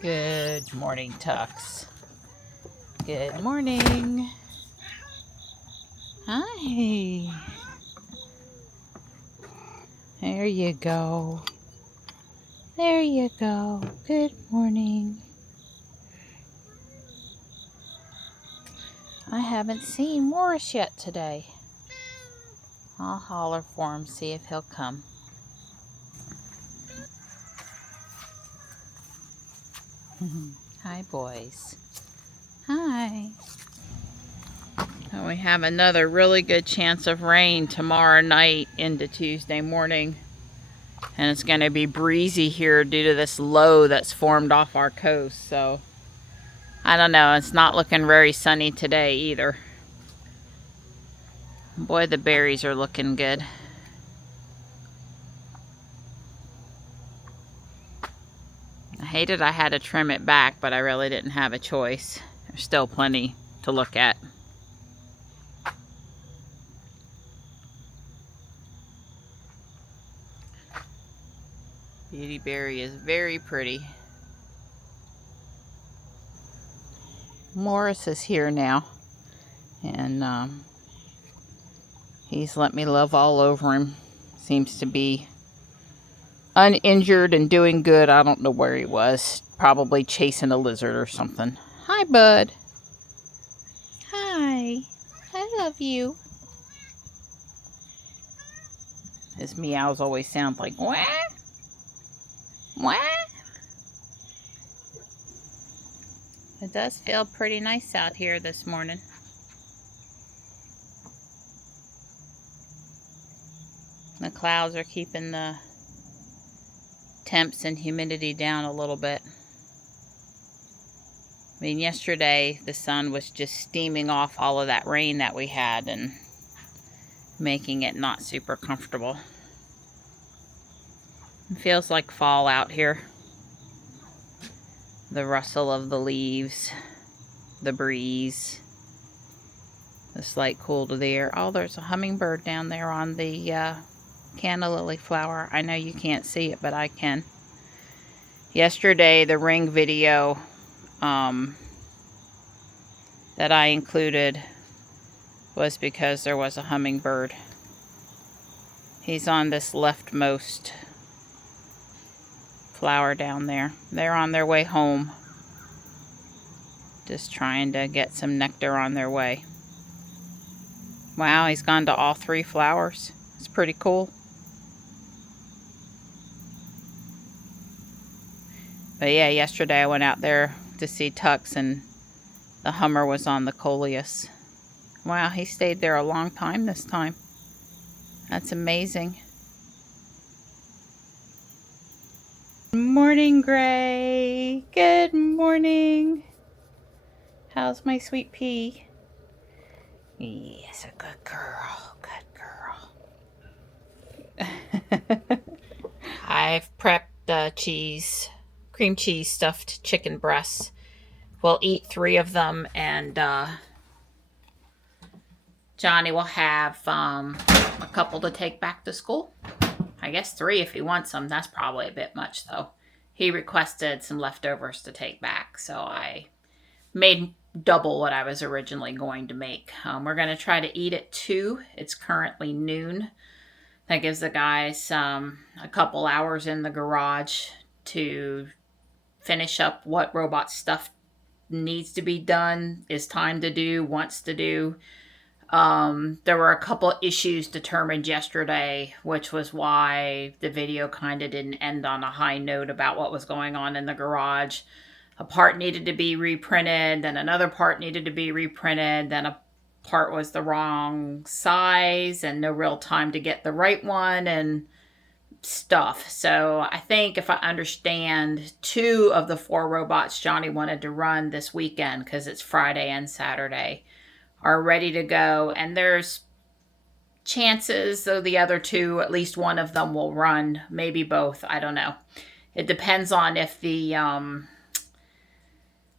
Good morning, Tux. Good morning. Hi. There you go. There you go. Good morning. I haven't seen Morris yet today. I'll holler for him, see if he'll come. Hi, boys. Hi. And we have another really good chance of rain tomorrow night into Tuesday morning. And it's going to be breezy here due to this low that's formed off our coast. So, I don't know. It's not looking very sunny today either. Boy, the berries are looking good. I hated I had to trim it back, but I really didn't have a choice. There's still plenty to look at. Beauty berry is very pretty. Morris is here now, and he's let me love all over him. Seems to be uninjured and doing good. I don't know where he was. Probably chasing a lizard or something. Hi, bud. Hi. I love you. His meows always sound like wah, wah. It does feel pretty nice out here this morning. The clouds are keeping the temps and humidity down a little bit. I mean, yesterday the sun was just steaming off all of that rain that we had and making it not super comfortable. It feels like fall out here. The rustle of the leaves, the breeze, the slight cool to the air. Oh, there's a hummingbird down there on the canna lily flower. I know you can't see it, but I can. Yesterday, the ring video that I included was because there was a hummingbird. He's on this leftmost flower down there. They're on their way home. Just trying to get some nectar on their way. Wow, he's gone to all 3 flowers. It's pretty cool. But yeah, yesterday I went out there to see Tux and the hummer was on the coleus. Wow, he stayed there a long time this time. That's amazing. Good morning, Gray. Good morning. How's my sweet pea? Yes, a good girl. Good girl. I've prepped cheese, cream cheese stuffed chicken breasts. We'll eat 3 of them, and Johnny will have a couple to take back to school. I guess 3 if he wants them. That's probably a bit much, though. He requested some leftovers to take back, so I made double what I was originally going to make. We're going to try to eat at 2. It's currently noon. That gives the guys a couple hours in the garage to finish up what robot stuff needs to be done, is time to do, wants to do. There were a couple issues determined yesterday, which was why the video kind of didn't end on a high note about what was going on in the garage. A part needed to be reprinted, then another part needed to be reprinted, then a part was the wrong size and no real time to get the right one and stuff. So I think if I understand, 2 of the 4 robots Johnny wanted to run this weekend, because it's Friday and Saturday, are ready to go, and there's chances, though the other 2, at least one of them will run, maybe both, I don't know. It depends on if the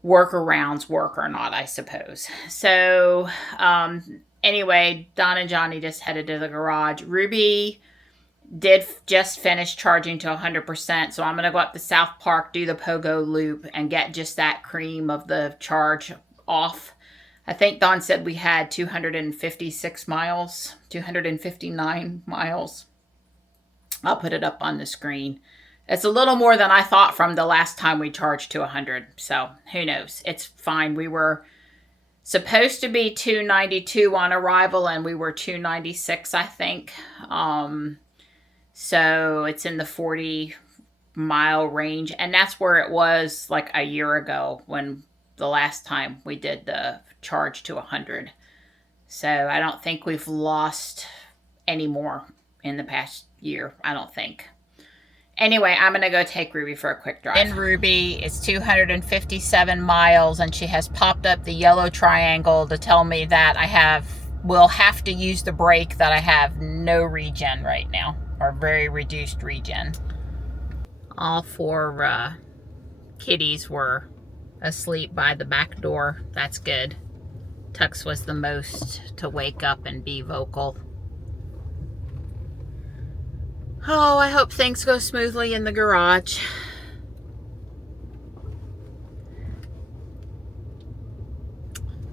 workarounds work or not, I suppose. So anyway, Don and Johnny just headed to the garage. Ruby did just finish charging to 100%. So I'm going to go up to South Park, do the pogo loop, and get just that cream of the charge off. I think Don said we had 256 miles, 259 miles. I'll put it up on the screen. It's a little more than I thought from the last time we charged to 100. So who knows? It's fine. We were supposed to be 292 on arrival, and we were 296, I think. So it's in the 40-mile range. And that's where it was like a year ago when the last time we did the charge to 100. So I don't think we've lost any more in the past year. I don't think. Anyway, I'm going to go take Ruby for a quick drive. In Ruby, it's 257 miles, and she has popped up the yellow triangle to tell me that will have to use the brake, that I have no regen right now, or very reduced regen. All four kitties were asleep by the back door. That's good. Tux was the most to wake up and be vocal. Oh, I hope things go smoothly in the garage.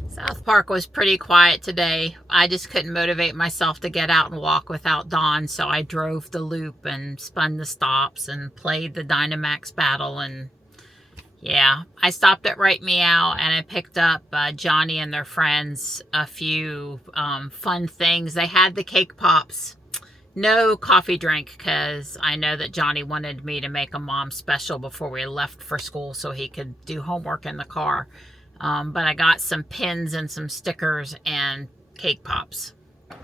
South Park was pretty quiet today. I just couldn't motivate myself to get out and walk without Dawn, so I drove the loop and spun the stops and played the Dynamax battle. And yeah, I stopped at Right Meow and I picked up Johnny and their friends a few fun things. They had the cake pops. No coffee drink, because I know that Johnny wanted me to make a mom special before we left for school so he could do homework in the car. But I got some pins and some stickers and cake pops.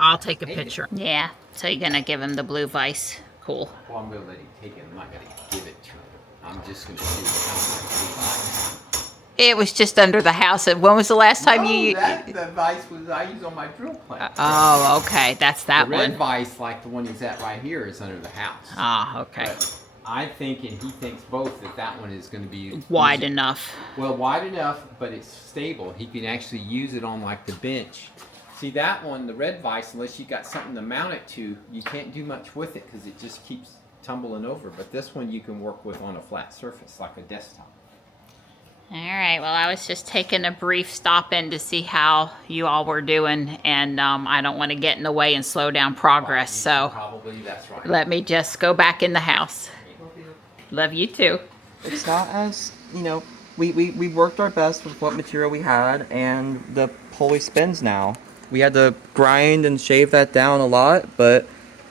I'll take a picture. Yeah, so you're going to give him the blue vice. Cool. Well, I'm going to let him take it. I'm not going to give it to him. I'm just going to shoot it. It was just under the house. When was the last time you... the vice was I use on my drill plant. Oh, okay. That's that one. The red vice, like the one he's at right here, is under the house. Ah, okay. But I think, and he thinks both, that one is going to be... wide enough. Well, wide enough, but it's stable. He can actually use it on, like, the bench. See, that one, the red vice, unless you got something to mount it to, you can't do much with it because it just keeps tumbling over. But this one you can work with on a flat surface, like a desktop. All right, well, I was just taking a brief stop in to see how you all were doing, and I don't want to get in the way and slow down progress, so probably that's right. Let me just go back in the house. Love you too. It's not as, we worked our best with what material we had, and the pulley spins now. We had to grind and shave that down a lot, but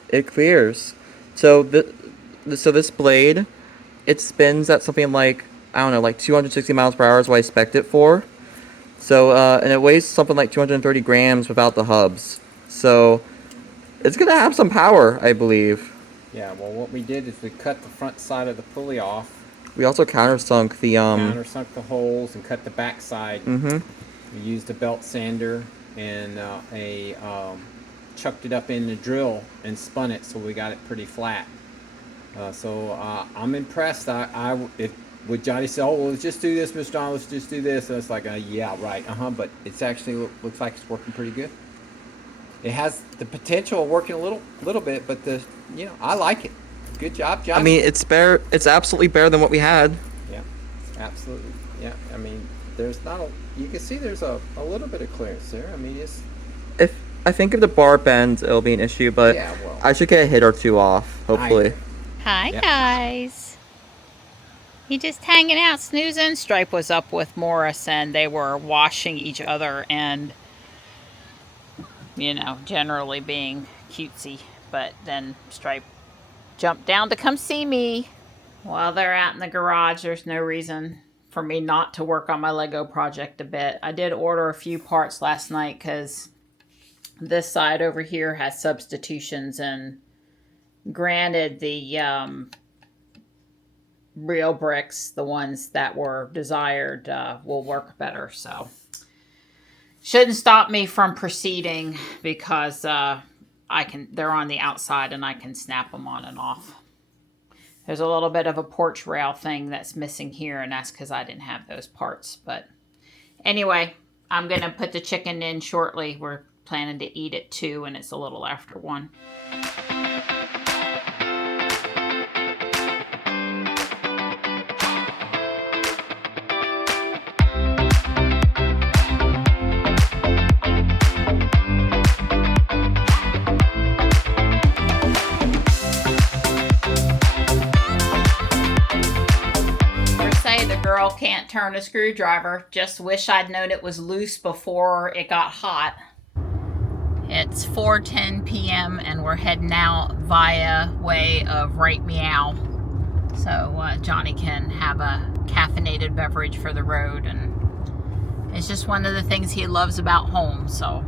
it clears. So this blade, it spins at something like, I don't know, like 260 miles per hour is what I spec'd it for. So, and it weighs something like 230 grams without the hubs. So, it's going to have some power, I believe. Yeah, well, what we did is we cut the front side of the pulley off. We also countersunk the, Countersunk the holes and cut the back side. Mm-hmm. We used a belt sander and chucked it up in the drill and spun it so we got it pretty flat. So, I'm impressed. Would Johnny say, oh, well, let's just do this, Mr. Don, let's just do this? And it's like, yeah, right, but it's actually looks like it's working pretty good. It has the potential of working a little bit, but I like it. Good job, Johnny. I mean, it's absolutely better than what we had. Yeah, absolutely. Yeah, I mean, there's you can see there's a little bit of clearance there. I mean, it's... I think if the bar bends, it'll be an issue, but yeah, well, I should get a hit or two off, hopefully. Hi, guys. He just hanging out, snoozing. Stripe was up with Morris, and they were washing each other and, generally being cutesy. But then Stripe jumped down to come see me. While they're out in the garage, there's no reason for me not to work on my Lego project a bit. I did order a few parts last night because this side over here has substitutions, and granted, the real bricks, the ones that were desired, will work better. So shouldn't stop me from proceeding because they're on the outside and I can snap them on and off. There's a little bit of a porch rail thing that's missing here, and that's because I didn't have those parts. But anyway, I'm going to put the chicken in shortly. We're planning to eat at 2, and it's a little after 1. girl can't turn a screwdriver. Just wish I'd known it was loose before it got hot. It's 4:10 p.m. and we're heading out via way of Right Meow. So Johnny can have a caffeinated beverage for the road, and it's just one of the things he loves about home. So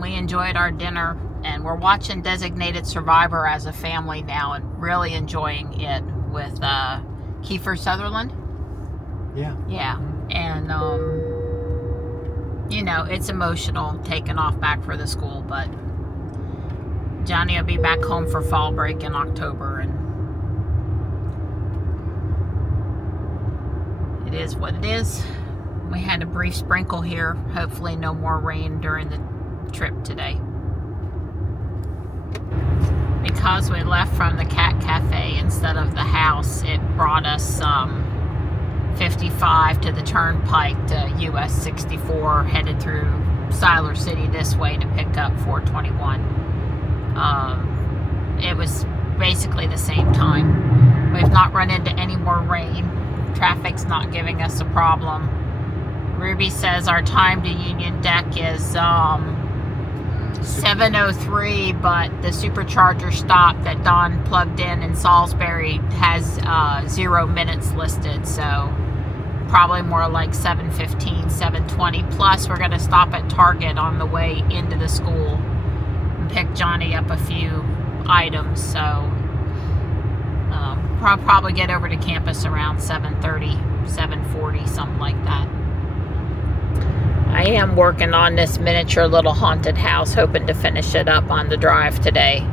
we enjoyed our dinner, and we're watching Designated Survivor as a family now and really enjoying it with Kiefer Sutherland. Yeah. And you know, it's emotional taking off back for the school, but Johnny will be back home for fall break in October, and it is what it is. We had a brief sprinkle here. Hopefully no more rain during the trip today. Because we left from the Cat Cafe instead of the house, it brought us 55 to the turnpike to US 64, headed through Siler City this way to pick up 421. It was basically the same time. We've not run into any more rain. Traffic's not giving us a problem. Ruby says our time to Union Deck is 7:03, but the supercharger stop that Don plugged in Salisbury has 0 minutes listed, so probably more like 7:15, 7:20. Plus, we're going to stop at Target on the way into the school and pick Johnny up a few items, so probably get over to campus around 7:30, 7:40, something like that. I am working on this miniature little haunted house, hoping to finish it up on the drive today.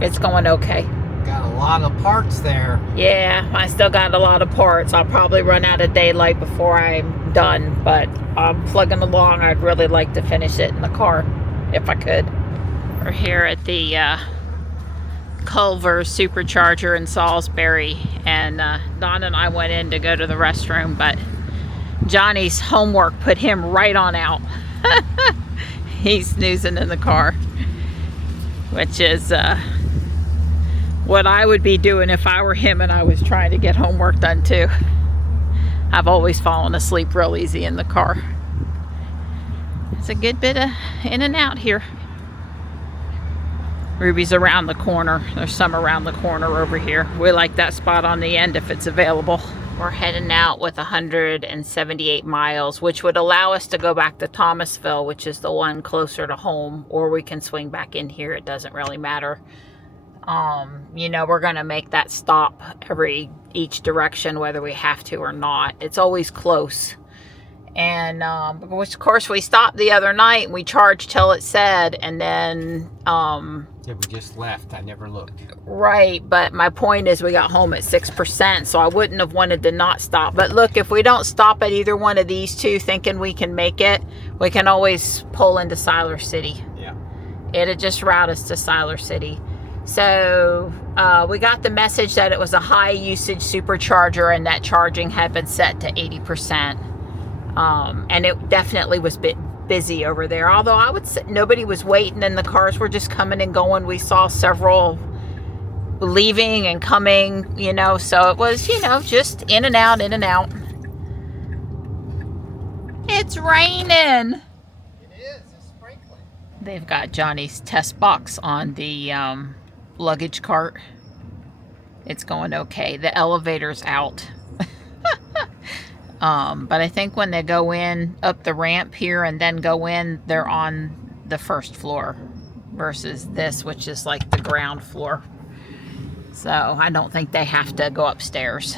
It's going okay. Got a lot of parts there. Yeah, I still got a lot of parts. I'll probably run out of daylight before I'm done, but I'm plugging along. I'd really like to finish it in the car, if I could. We're here at the Culver supercharger in Salisbury, and Don and I went in to go to the restroom, but Johnny's homework put him right on out. He's snoozing in the car, which is what I would be doing if I were him and I was trying to get homework done too. I've always fallen asleep real easy in the car. It's a good bit of in and out here. Ruby's around the corner. There's some around the corner over here. We like that spot on the end if it's available. We're heading out with 178 miles, which would allow us to go back to Thomasville, which is the one closer to home, or we can swing back in here. It doesn't really matter. You know, we're going to make that stop each direction, whether we have to or not. It's always close. And, which of course we stopped the other night and we charged till it said, and then, Yeah, we just left. I never looked. Right, but my point is we got home at 6%, so I wouldn't have wanted to not stop. But look, if we don't stop at either one of these two thinking we can make it, we can always pull into Siler City. Yeah. It'd just route us to Siler City. So we got the message that it was a high usage supercharger and that charging had been set to 80%. And it definitely was busy over there. Although I would say nobody was waiting and the cars were just coming and going. We saw several leaving and coming, you know, so it was, you know, just in and out, in and out. It's raining. It is. It's sprinkling. They've got Johnny's test box on the luggage cart. It's going okay. The elevator's out. But I think when they go in up the ramp here and then go in, they're on the first floor versus this, which is like the ground floor. So I don't think they have to go upstairs,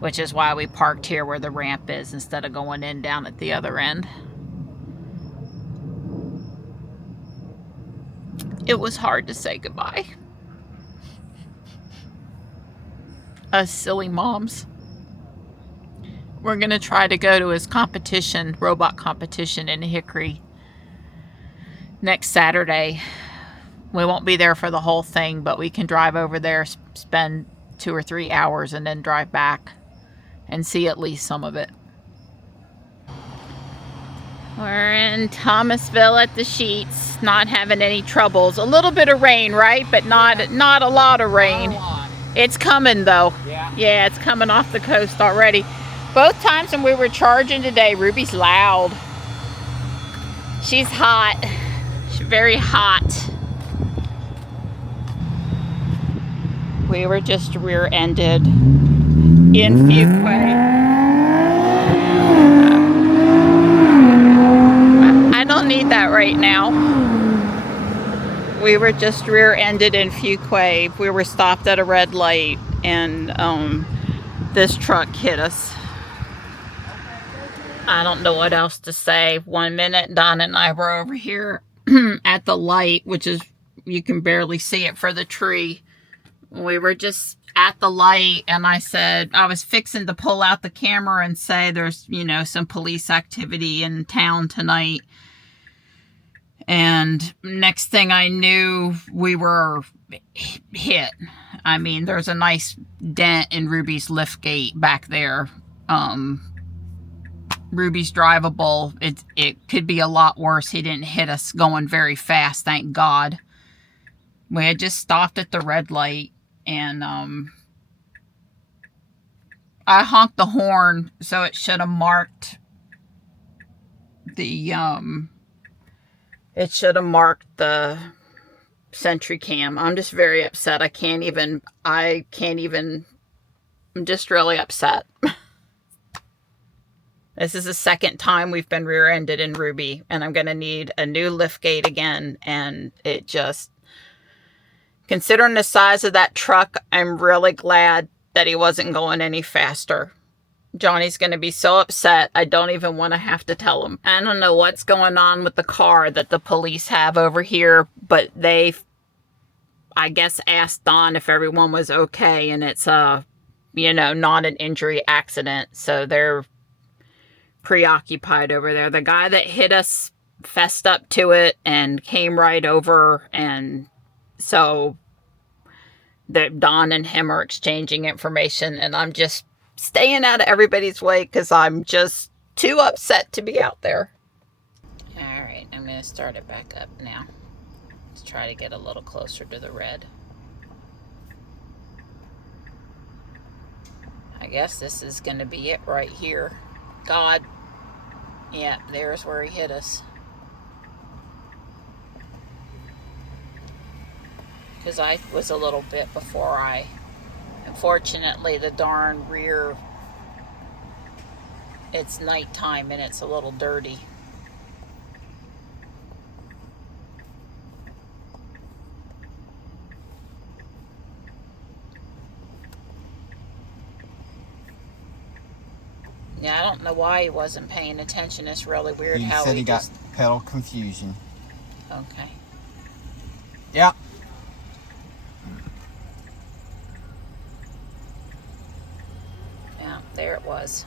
which is why we parked here where the ramp is instead of going in down at the other end. It was hard to say goodbye. Us silly moms. We're going to try to go to his competition, robot competition in Hickory next Saturday. We won't be there for the whole thing, but we can drive over there, spend 2 or 3 hours, and then drive back and see at least some of it. We're in Thomasville at the Sheets, not having any troubles. A little bit of rain, right? But not a lot of rain. It's coming though. Yeah, it's coming off the coast already. Both times when we were charging today, Ruby's loud. She's hot. She's very hot. We were just rear-ended in Fuquay. I don't need that right now. We were just rear-ended in Fuquay. We were stopped at a red light and this truck hit us. I don't know what else to say. 1 minute, Don and I were over here at the light, which is, you can barely see it for the tree. We were just at the light and I said, I was fixing to pull out the camera and say there's, you know, some police activity in town tonight. And next thing I knew, we were hit. I mean, there's a nice dent in Ruby's lift gate back there. Ruby's drivable. It could be a lot worse. He didn't hit us going very fast, thank God. We had just stopped at the red light and I honked the horn, so it should have marked the Sentry cam. I'm just very upset. I'm just really upset. This is the second time we've been rear-ended in Ruby, and I'm going to need a new lift gate again, and it just, considering the size of that truck, I'm really glad that he wasn't going any faster. Johnny's going to be so upset, I don't even want to have to tell him. I don't know what's going on with the car that the police have over here, but they, I guess, asked Don if everyone was okay, and it's you know, not an injury accident, so they're preoccupied over there. The guy that hit us fessed up to it and came right over, and so Don and him are exchanging information, and I'm just staying out of everybody's way because I'm just too upset to be out there. Alright, I'm going to start it back up now. Let's try to get a little closer to the red. I guess this is going to be it right here. God. Yeah, there's where he hit us. Because I was a little bit before I... Unfortunately, the darn rear... It's nighttime and it's a little dirty. Yeah, I don't know why he wasn't paying attention. It's really weird how he got pedal confusion. Okay. Yeah. Yeah, there it was.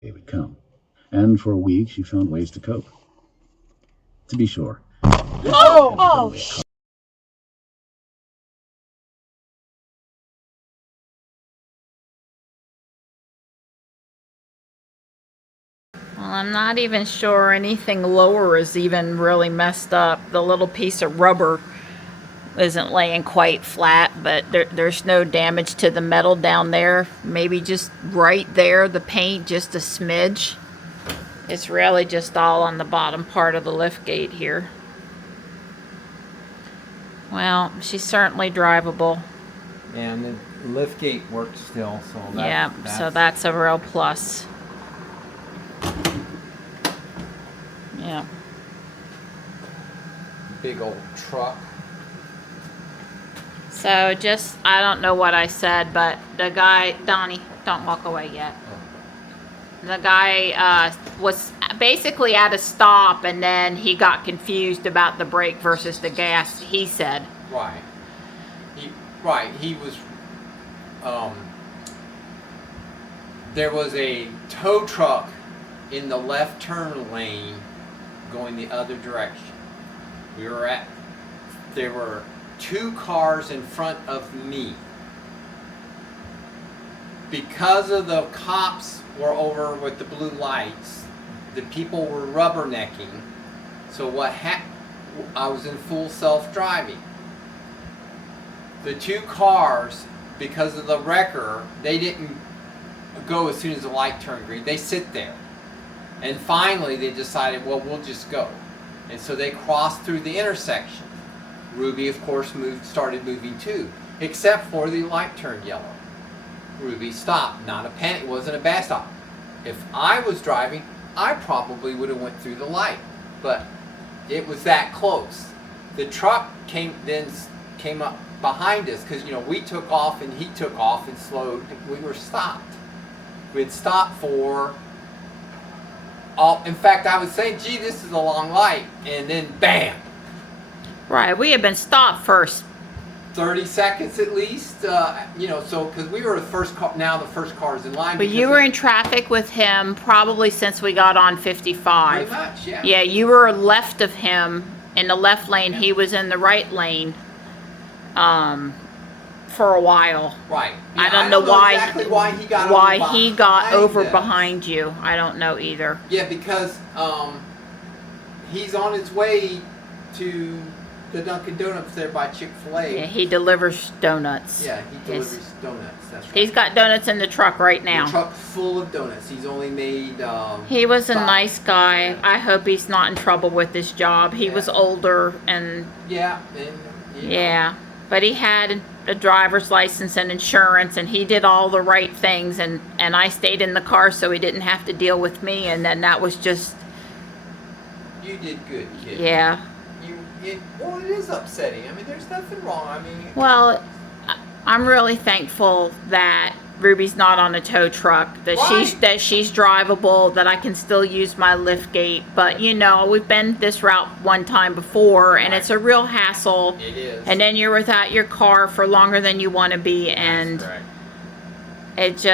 They would come, and for a week she found ways to cope. To be sure. Oh, well, I'm not even sure anything lower is even really messed up. The little piece of rubber isn't laying quite flat, but there's no damage to the metal down there. Maybe just right there, the paint just a smidge. It's really just all on the bottom part of the lift gate here. Well, she's certainly drivable. And the lift gate works still, so So that's a real plus. Yeah. big old truck. So just, I don't know what I said, but the guy, Donnie, don't walk away yet. The guy was basically at a stop, and then he got confused about the brake versus the gas, he said. Right. He was, there was a tow truck in the left turn lane going the other direction. There were 2 cars in front of me. Because of the cops were over with the blue lights, the people were rubbernecking. So I was in full self-driving. The 2 cars, because of the wrecker, they didn't go as soon as the light turned green. They sit there. And finally they decided, well, we'll just go. And so they crossed through the intersection. Ruby, of course, started moving too, except for the light turned yellow. Ruby stopped. Not a panic. It wasn't a bad stop. If I was driving, I probably would have went through the light, but it was that close. The truck came up behind us because we took off and he took off and slowed. We were stopped. We had stopped for. In fact, I was saying, "Gee, this is a long light," and then bam. Right, we had been stopped first. 30 seconds at least, so because we were the first car, now the first cars in line. But you were in traffic with him probably since we got on 55. Pretty much, yeah. Yeah, you were left of him in the left lane. He was in the right lane for a while. Right. I don't know why, exactly why he got over behind you. I don't know either. Yeah, because he's on his way to the Dunkin' Donuts there by Chick-fil-A. Yeah, he delivers donuts. Yeah, he delivers donuts. That's right. He's got donuts in the truck right now. The truck's full of donuts. He's only made. He was a 5. nice guy. Yeah. I hope he's not in trouble with his job. He was older and. Yeah, and. Yeah, but he had a driver's license and insurance, and he did all the right things, and I stayed in the car so he didn't have to deal with me, and then that was just. You did good, kid. Yeah. Well, it is upsetting. I mean, there's nothing wrong. I mean. Well, I'm really thankful that Ruby's not on a tow truck, that she's drivable, that I can still use my lift gate. But we've been this route one time before, and it's a real hassle. It is. And then you're without your car for longer than you want to be, and it's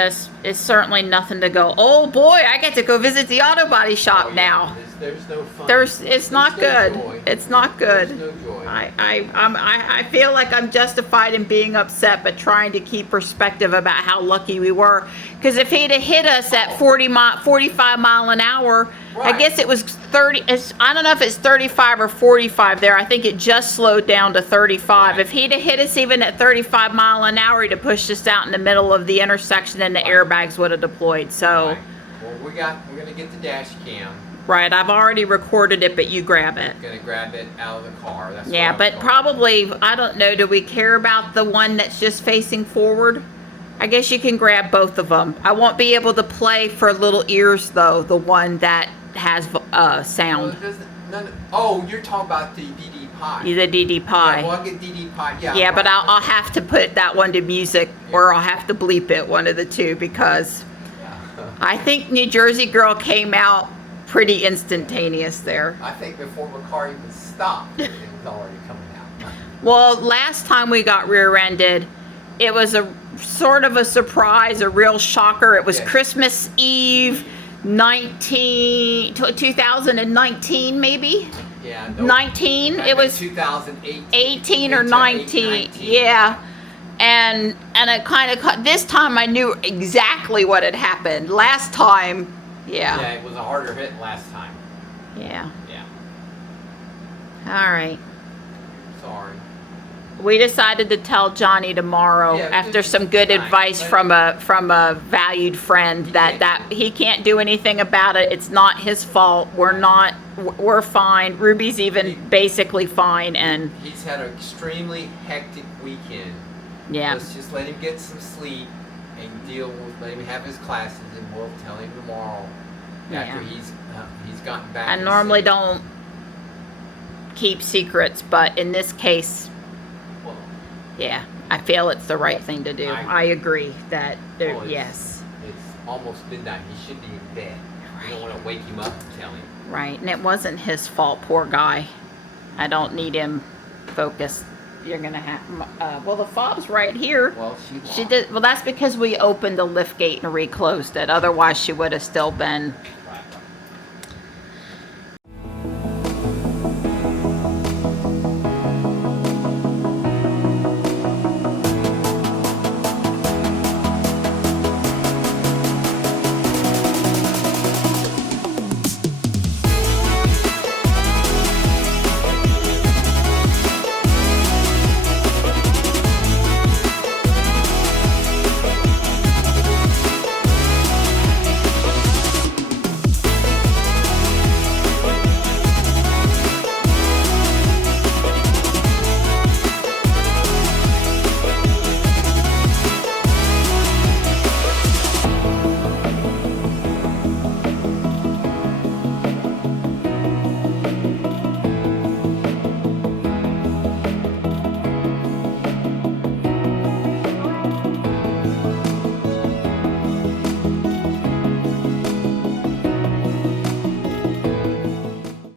certainly nothing to go, oh boy, I get to go visit the auto body shop now. There's no fun. It's not good. Joy. It's not good. There's no joy. I feel like I'm justified in being upset, but trying to keep perspective about how lucky we were. Because if he'd have hit us at 45 mile an hour, Right. I guess it was 30. I don't know if it's 35 or 45 there. I think it just slowed down to 35. Right. If he'd have hit us even at 35 mile an hour, he'd have pushed us out in the middle of the intersection, and the airbags would have deployed. So. Right. Well, we're gonna get the dash cam. Right, I've already recorded it, but you grab it. Gonna grab it out of the car. That's Yeah, but probably, I don't know, do we care about the one that's just facing forward? I guess you can grab both of them. I won't be able to play for little ears, though, the one that has sound. Oh, you're talking about the DD Pi. The DD Pi. Yeah, well, I'll get DD Pi. Yeah. Yeah, but I'll have to put that one to music, or I'll have to bleep it, one of the two, because I think New Jersey Girl came out pretty instantaneous there. I think before the car even stopped, it was already coming out. Well, last time we got rear-ended, it was a sort of a surprise, a real shocker. It was Christmas Eve, 2019 maybe? Yeah. 19? It was 2018. 18 or 19. Yeah. And it kind of, this time I knew exactly what had happened. Last time, Yeah, it was a harder hit last time. Yeah. Yeah. All right. Sorry. We decided to tell Johnny tomorrow, after some good advice from a valued friend, that he can't do anything about it. It's not his fault. We're fine. Ruby's even basically fine, and he's had an extremely hectic weekend. Yeah. Let's just let him get some sleep and let him have his classes, and we'll tell him tomorrow after he's gotten back. I normally don't keep secrets, but in this case, Well, yeah, I feel it's the right thing to do. I agree that there, well, yes. It's almost midnight. He should be in bed. You don't want to wake him up and tell him. Right, and it wasn't his fault, poor guy. I don't need him focused. You're gonna have, well, the fob's right here. Well, She did, well, that's because we opened the lift gate and reclosed it. Otherwise, she would have still been